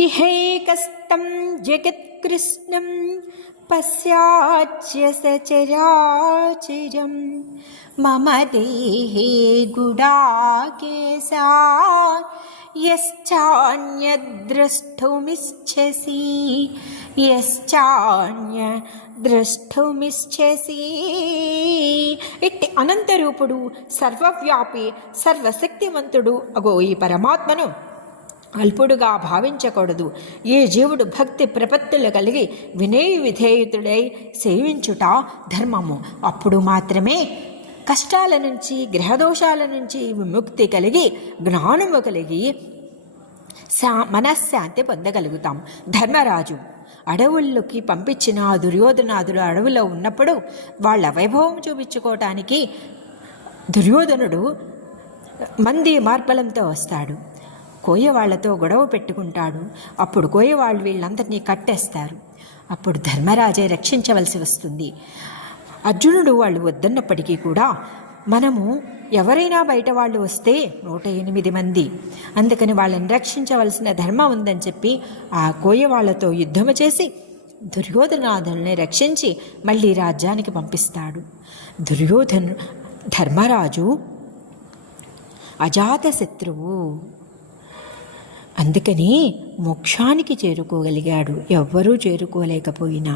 ఇహైకస్తం జగత్కృష్ణం పశ్యాచ్య సచరాచరం మమ దేహే గుడాకేశా యశ్చాన్యద్రష్టుమిచ్ఛసి. ఇట్టి అనంతరూపుడు, సర్వవ్యాపి, సర్వశక్తిమంతుడు అగో ఈ పరమాత్మను అల్పుడుగా భావించకూడదు. ఏ జీవుడు భక్తి ప్రపత్తులు కలిగి వినయ విధేయుతుడై సేవించుట ధర్మము. అప్పుడు మాత్రమే కష్టాల నుంచి, గ్రహదోషాల నుంచి విముక్తి కలిగి, జ్ఞానము కలిగి మనశ్శాంతి పొందగలుగుతాం. ధర్మరాజు అడవుల్లోకి పంపించిన దుర్యోధనాదులు అడవిలో ఉన్నప్పుడు వాళ్ళ వైభవం చూపించుకోవటానికి దుర్యోధనుడు మంది మార్బలంతో వస్తాడు. కోయవాళ్లతో గొడవ పెట్టుకుంటాడు. అప్పుడు కోయవాళ్ళు వీళ్ళందరినీ కట్టేస్తారు. అప్పుడు ధర్మరాజే రక్షించవలసి వస్తుంది. అర్జునుడు వాళ్ళు వద్దన్నప్పటికీ కూడా మనము ఎవరైనా బయట వాళ్ళు వస్తే 108 మంది, అందుకని వాళ్ళని రక్షించవలసిన ధర్మం ఉందని చెప్పి ఆ కోయవాళ్లతో యుద్ధము చేసి దుర్యోధనాదుల్ని రక్షించి మళ్ళీ రాజ్యానికి పంపిస్తాడు. ధర్మరాజు అజాత శత్రువు, అందుకని మోక్షానికి చేరుకోగలిగాడు. ఎవ్వరూ చేరుకోలేకపోయినా.